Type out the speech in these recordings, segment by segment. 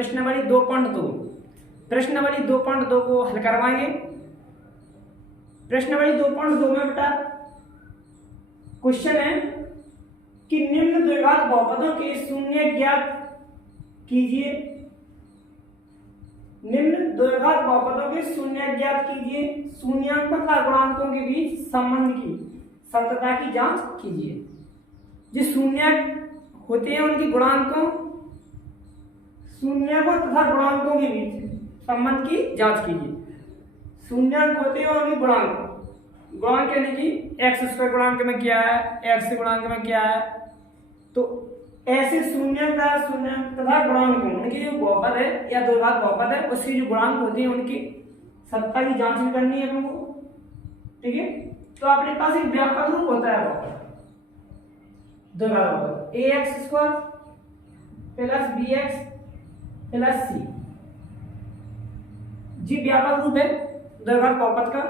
प्रश्नावली 2.2 प्रश्नावली 2.2 को हल करवाएंगे। प्रश्नावली 2.2 में बेटा क्वेश्चन है कि निम्न द्विघात बहुपदों के शून्य ज्ञात कीजिए। निम्न द्विघात बहुपदों के शून्य ज्ञात कीजिए। शून्यांक तथा गुणांकों के बीच संबंध की सत्यता की जांच कीजिए। जो शून्य होते हैं उनकी गुणांकों शून्यकों तथा गुणांकों के बीच संबंध की जांच कीजिए। शून्यक होते हैं और उनकी गुणांक यानी कि एक्स स्क्वायर गुणांक में क्या है, एक्स गुणांक में क्या है, तो ऐसे शून्य तथा गुणांकों उनकी जो बहुपद है या द्विघात बहुपद है उसकी जो गुणांक होते हैं उनकी सत्ता की जांच भी करनी है अपन को। ठीक है, तो अपने पास एक व्यापक रूप होता है बहुपद द्विघात बहुपद A X square plus B X plus C जी व्यापक रूप है द्विघात बहुपद का।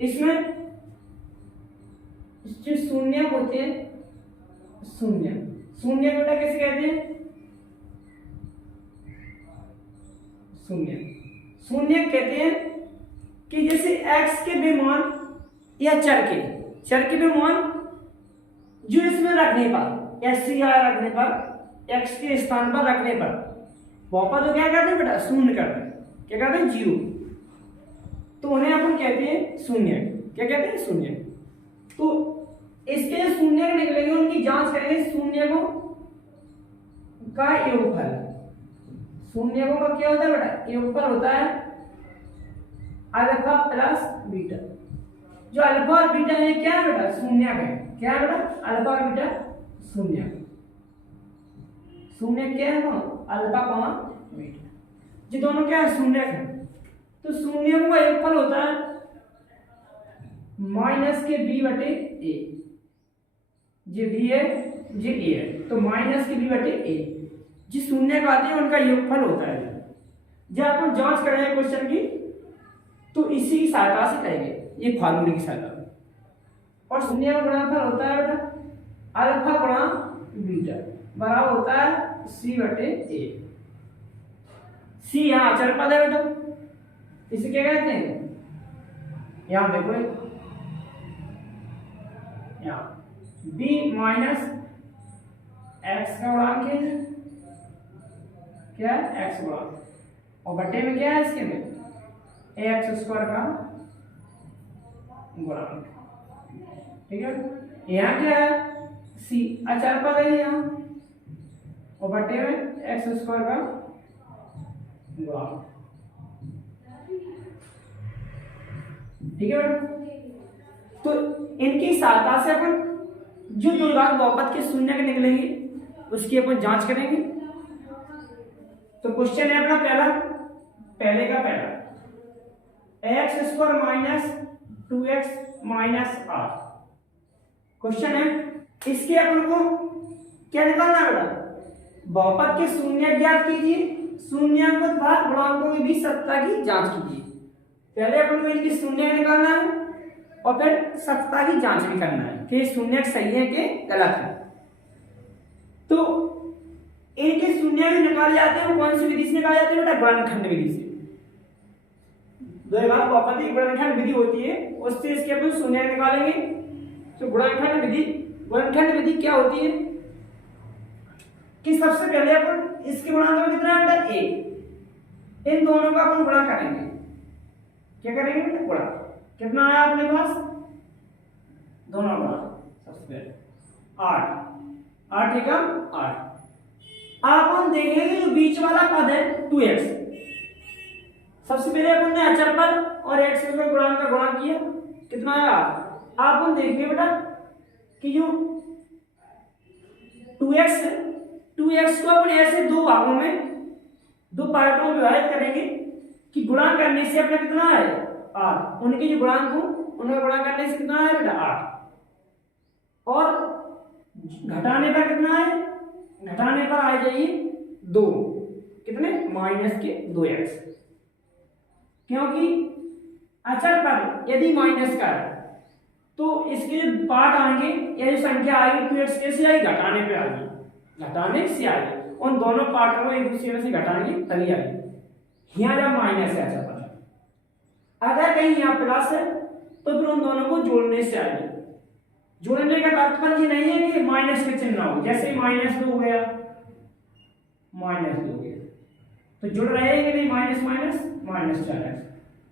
इसमें जो शून्य होते हैं शून्य बेटा कैसे कहते हैं, शून्य कहते हैं कि जैसे x के विमान या चर के विमान जो इसमें रखने पर रखने पर x के स्थान पर रखने पर बहुपद को क्या करते हैं बेटा, शून्य करते हैं। क्या कहते हैं, जीरो। तो उन्हें अपन कहते हैं शून्य। क्या कहते हैं, शून्य। तो इसके शून्य निकलेंगे उनकी जांच करेंगे। शून्य को का योगफल, शून्य को क्या होता है बेटा, योगफल होता है अल्फा प्लस बीटा। जो अल्फा और बीटा है क्या है बेटा, शून्य है। क्या है बेटा, अल्फा और बीटा शून्य क्या है, अल्फा कॉमा बीटा, ये दोनों क्या है, शून्य है। तो शून्य का योगफल होता है माइनस के बी बटे ए। ये बी है, ये ए है, तो माइनस के बी बटे ए जी शून्य का आते हैं उनका योगफल होता है। जब अपन जांच करेंगे क्वेश्चन की तो इसी की सहायता से करेंगे, ये फार्मूले की सहायता। और शून्य का गुणनफल होता है बेटा अल्फा गुणा बीटा बराबर होता है सी बटे ए। सी यहाँ अचर पद है बेटा, इसे क्या कहते हैं, यहां देखो यहाँ b माइनस एक्स का गुणांक है, क्या है, एक्स गुणांक, और बटे में क्या है इसके में एक्स स्क्वायर का गुणांक। ठीक है, यहाँ क्या है, c अचर पद है यहाँ, और बटे में एक्स स्क्वायर का गुणांक। ठीक है बेटा, तो इनकी सहायता से अपन जो द्विघात बहुपद के शून्य के निकलेंगे उसकी अपन जांच करेंगे। तो क्वेश्चन है अपना पहला x square minus 2x minus r question है। इसके अपन को क्या निकालना है बेटा, बहुपद के शून्य ज्ञात कीजिए। शून्याङ्क तथा गुणांकों के बीच सत्ता की जांच कीजिए। पहले अपन को इनकी शून्य निकालना है और फिर सत्ता की जांच भी करना है कि शून्य सही है कि गलत है। तो इनके शून्य भी निकाले जाते हैं, वो कौन सी विधि से निकाले जाते हैं बेटा, गुणनखंड विधि से। द्विघात बहुपद की गुणनखंड विधि होती है, उससे इसके अपन शून्य निकालेंगे। तो गुणनखंड विधि क्या होती है कि सबसे पहले अपन इसके गुणांक में कितना है बेटा, a। इन दोनों का अपन गुणा करेंगे। क्या करेंगे बेटा, गुणा। कितना आया अपने पास, दोनों गुणा। सबसे पहले 8 एकम 8। आप हम देखेंगे जो बीच वाला पद है 2x, सबसे पहले अपन ने अचर पद और x के गुणांक का गुणा किया, कितना आया। आप हम देखेंगे बेटा कि जो 2x को अपन ऐसे दो भागों में, दो पार्टों में विभाजित करेंगे कि गुणा करने से अपना कितना है 8। उनके जो गुणांक हो उनका गुणा करने से कितना है बेटा 8, और घटाने पर कितना है, घटाने पर आ जाइए 2, कितने, माइनस के 2x। क्योंकि अचर पर यदि माइनस का है तो इसके जो पार्ट आएंगे या जो संख्या आएगी 2x कैसे आएगी, घटाने पे आएगी, घटाने से आएगी। उन दोनों पार्टों को एक दूसरे से घटाएंगे तभी आएगी। यहाँ जब माइनस है अच्छा, अगर कहीं यहाँ प्लस है तो फिर उन दोनों को जोड़ने से आएगी। जोड़ने का तात्पर्य नहीं है कि माइनस के चिन्ह हो, जैसे ही -2 हो गया -2 हो गया तो जुड़ रहे हैं कि नहीं, माइनस माइनस -4x।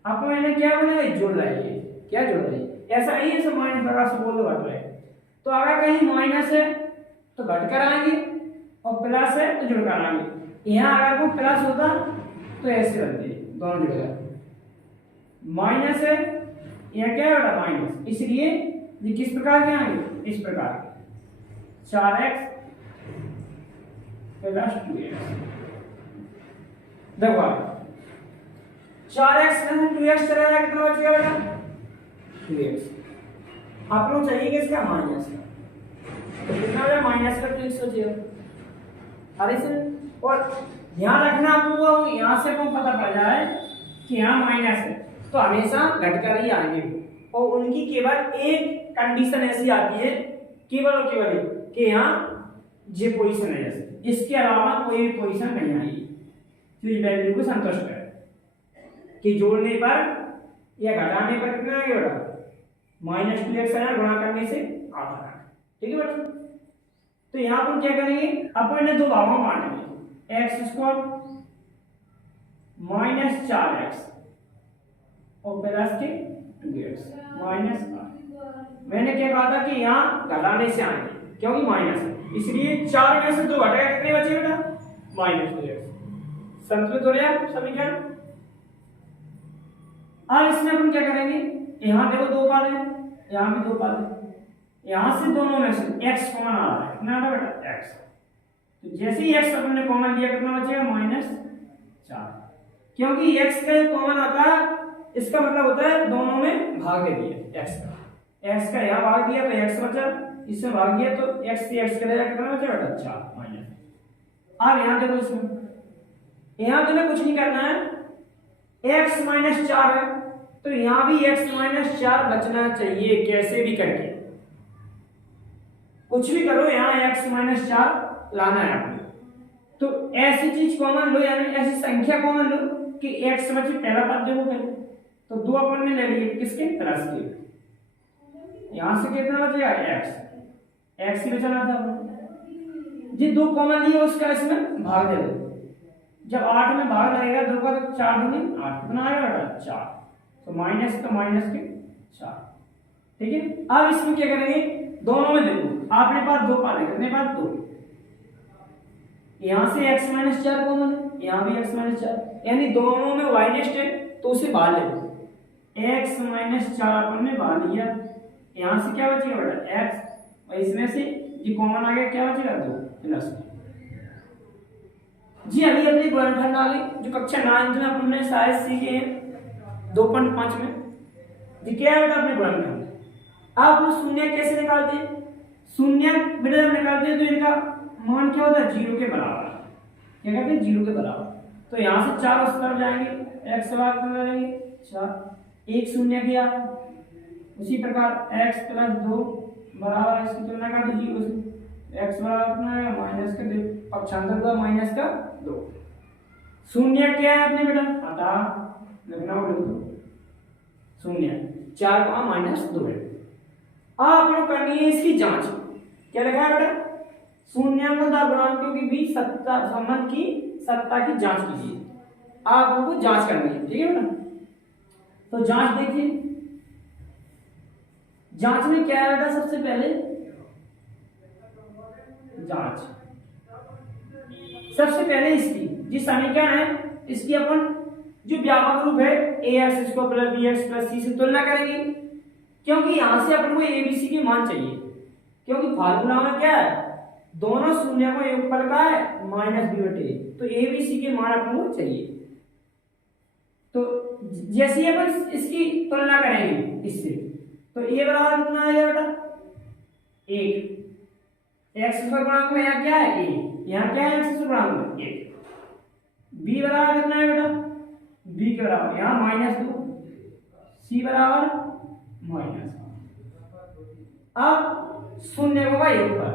आपको मैंने क्या बोला, जुड़ रहे हैं, क्या जुड़ रहे हैं, ऐसा नहीं है सब माइनस लगा से बोल दो घट रहे हैं। तो अगर कहीं माइनस है तो घट कर आएंगे और प्लस है तो जुड़ कर आएंगे। यहाँ अगर वो प्लस होता तो ऐसे बनते दोनों जुड़ गए, माइनस है यहाँ क्या होगा माइनस, इसलिए ये किस प्रकार के आएंगे, इस प्रकार 4x प्लस 2x। देखो 4x प्लस 2x चला जाएगा, कितना बचेगा बेटा 2x। आप लोग चाहिए किसका, माइनस का, तो कितना हो माइनस का 2x बचेगा। अरे सर और ध्यान रखना आपको, यहाँ से आपको पता पड़ जाए कि यहाँ माइनस है तो हमेशा घटकर ही आएंगे, और उनकी केवल एक कंडीशन ऐसी आती है, केवल और केवल कि यहाँ ये पोजीशन है, जैसे इसके अलावा कोई भी पोजीशन नहीं आएगी जो इस वैल्यू को संतुष्ट करे कि जोड़ने पर या घटाने पर कितना आएगा बेटा -2x आना, गुणा करने से आधा। ठीक है बेटा, तो यहाँ पर क्या करेंगे, अपन ने दो भागों में बांटेंगे, x² -4x और प्लस के 2x -8। मैंने क्या कहा था कि यहाँ घटाने से आएंगे क्योंकि माइनस है, इसलिए 4 में से 2 घटेगा, कितने बचे बेटा -2x। संतुलित हो रहा समीकरण। अब इसमें अपन क्या करेंगे, यहाँ देखो 2 पद है, यहाँ भी 2 पद है, यहाँ से दोनों में से x कॉमन आ रहा है, कितना आ रहा है बेटा x। तो जैसे ही x अपन ने कॉमन लिया कितना बचेगा -4, क्योंकि x का जो कॉमन आता है इसका मतलब होता है दोनों में भाग दे दिया x का यहाँ भाग दिया तो x बचा, इसमें भाग दिया तो x से x चला जाएगा, कितना बचा बेटा 4 माइनस। अब यहाँ देखो, इसमें यहाँ तुम्हें कुछ नहीं करना है, x -4 है तो यहाँ भी x -4 बचना चाहिए, कैसे भी करके कुछ भी करो, यहाँ x -4 लाना है आपने। तो ऐसी चीज कॉमन लो, यानी ऐसी संख्या कॉमन लो कि x बचे, पहला पद देखो पहले तो 2 अपन ने ले लिए किसके, प्लस के, यहां से कितना बचेगा x ही बचना था, जी 2 कॉमन लिए उसका इसमें भाग दे दो, जब 8 में भाग लगेगा 2 का तो 4 दूनी 8, कितना आएगा बेटा 4, तो माइनस के 4। ठीक है, अब इसमें क्या करेंगे, दोनों में देखो आपने पास 2 पाले, कितने पास 2, यहां से x -4 कॉमन है, यहां भी x -4, यानी दोनों में y नेस्ट है तो उसे बाहर ले लो, x -4 अपन ने बाहर लिया, यहां से क्या बचेगा बेटा x, और इसमें से ये कॉमन आ गया, क्या बचेगा 2 प्लस। जी अभी अपने गुणनखंड आ गए जो कक्षा 9 में अपन ने शायद सीखे हैं 2.5 में, ये क्या है बेटा अपने गुणनखंड। अब वो शून्य कैसे निकालते हैं, शून्य बेटा जब निकालते हैं तो इनका मान क्या होता है 0 के बराबर, क्या कहते हैं 0 के बराबर, तो यहाँ से 4 उस तरफ जाएंगे, x बराबर जाएंगे 4, 1 शून्य किया, उसी प्रकार x + 2 बराबर इसकी तुलना कर दो 0 से, x बराबर कितना है माइनस का 2, पक्षांतर का माइनस का 2, शून्य क्या है अपने बेटा अतः लिखना हो लिख दो शून्य, 4 का -2 है। अब आप लोग करनी है इसकी जांच, क्या लिखा है बेटा शून्याङ्क तथा गुणांकों के बीच सत्ता संबंध की सत्ता की जांच कीजिए, आप लोगों को जांच करनी है। ठीक है बेटा, तो जांच देखिए, जांच में क्या है बेटा, सबसे पहले जांच, सबसे पहले इसकी जिस समीकरण है इसकी अपन जो व्यापक रूप है ax + bx + c से तुलना करेंगे, क्योंकि यहां से अपन को abc के मान चाहिए, क्योंकि फार्मूला में क्या है दोनों शून्य को योगफल का है -b/a, तो abc के मान अपन को चाहिए। तो जैसे अपन इसकी तुलना करेंगे इससे, तो a बराबर कितना आएगा बेटा 1, x गुणांक में यहाँ क्या है a, यहाँ क्या है x गुणांक में 1, b बराबर कितना है बेटा b के बराबर यहाँ -2, c बराबर -1। अब शून्य को का योगफल,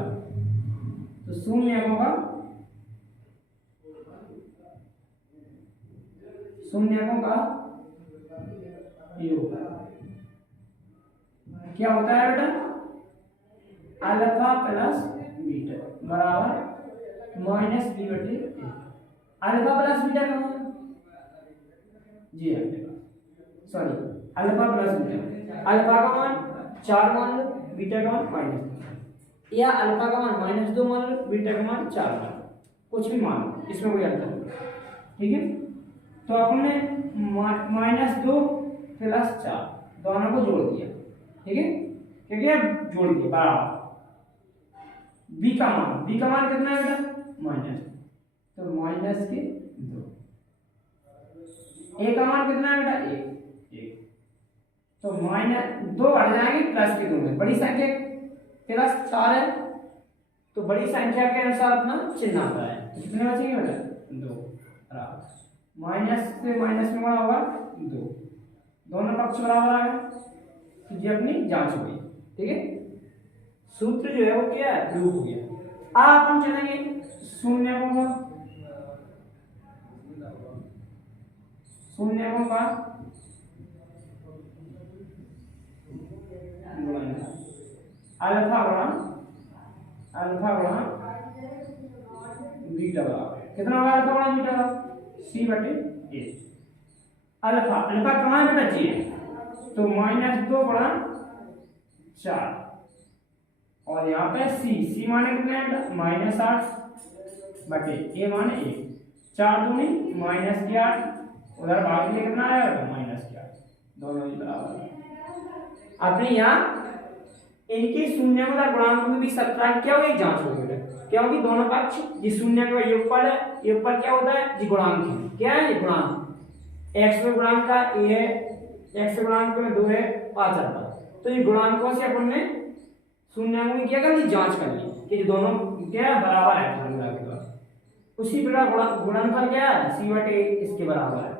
तो शून्य को का शून्यकों का योग क्या होता है बेटा अल्फा प्लस बीटा बराबर माइनस बी बटे ए। अल्फा प्लस बीटा का मान जी sorry alpha plus beta, alpha का मान 4 मान लो, बीटा का मान माइनस, या अल्फा का मान -2 मान लो, बीटा का मान 4 मान लो, कुछ भी मान लो, इसमें कोई अंतर नहीं। ठीक है, तो आपने -2 प्लस 4 दोनों को जोड़ दिया। ठीक है, क्योंकि अब जोड़ दिया बराबर बी का मान कितना है बेटा माइनस, तो माइनस के 2। ए का मान कितना है बेटा 1, तो -2 हट जाएंगे प्लस के 2 में, बड़ी संख्या प्लस 4 है तो बड़ी संख्या के अनुसार अपना चिन्ह आता है। कितने बचेंगे बेटा 2 बराबर माइनस से माइनस में बड़ा होगा 2, दोनों पक्ष बराबर आ गए, तो ये अपनी जांच हो गई। ठीक है, सूत्र जो है वो क्या है प्रूव हो गया। अब हम चलेंगे शून्यकों का अल्फा गुणा बीटा बराबर कितना होगा अल्फा गुणा बीटा बराबर सी बटे ए। अल्फा कहाँ है बेटा जी, तो -2 बड़ा 4 और यहाँ पे सी माने कितने है बेटा -8 बटे ए माने 1, 4 दूनी -8, उधर भाग में कितना आया -8, दोनों ही बराबर है। आपने यहाँ इनके शून्य का गुणांक में भी सब्ट्रैक्ट किया हुआ एक जांच हो गई, क्योंकि दोनों पक्ष जिस शून्य का योगफल है, योगफल क्या होता है जी गुणांक है। क्या है ये गुणांक, x में गुणांक का a है, x गुणांक में 2 है 5 आता, तो ये गुणांकों से अपन ने शून्याकों में क्या कर ली जांच कर ली कि दोनों क्या बराबर है। उसी प्रकार गुणनफल क्या है सी बटे इसके बराबर है।